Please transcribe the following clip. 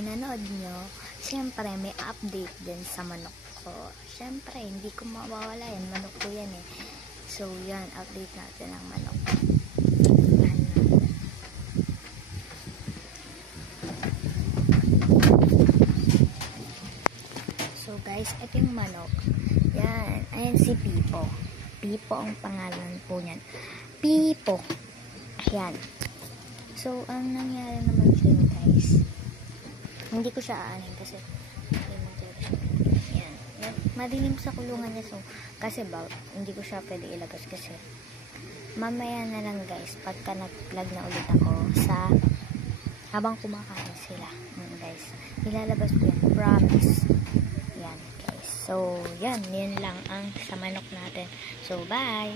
pinanood nyo. Siyempre, may update din sa manok ko. Siyempre, hindi ko mawawala yan. Manok ko yan eh. So, yan. Update natin ang manok. So, guys, ito yung manok. Yan. Ayan si Pipo. Pipo ang pangalan po niyan. Pipo. Ayan. So, ang nangyari naman dyan, guys, hindi ko siya aanin kasi yan. Madilim sa kulungan niya. So, kasi ba, hindi ko siya pwede ilabas kasi mamaya na lang, guys, pagka nag-vlog na ulit ako sa habang kumakain sila. Guys, ilalabas ko yan. Promise. Yan, guys. So, yan. Yan lang ang sa manok natin. So, bye!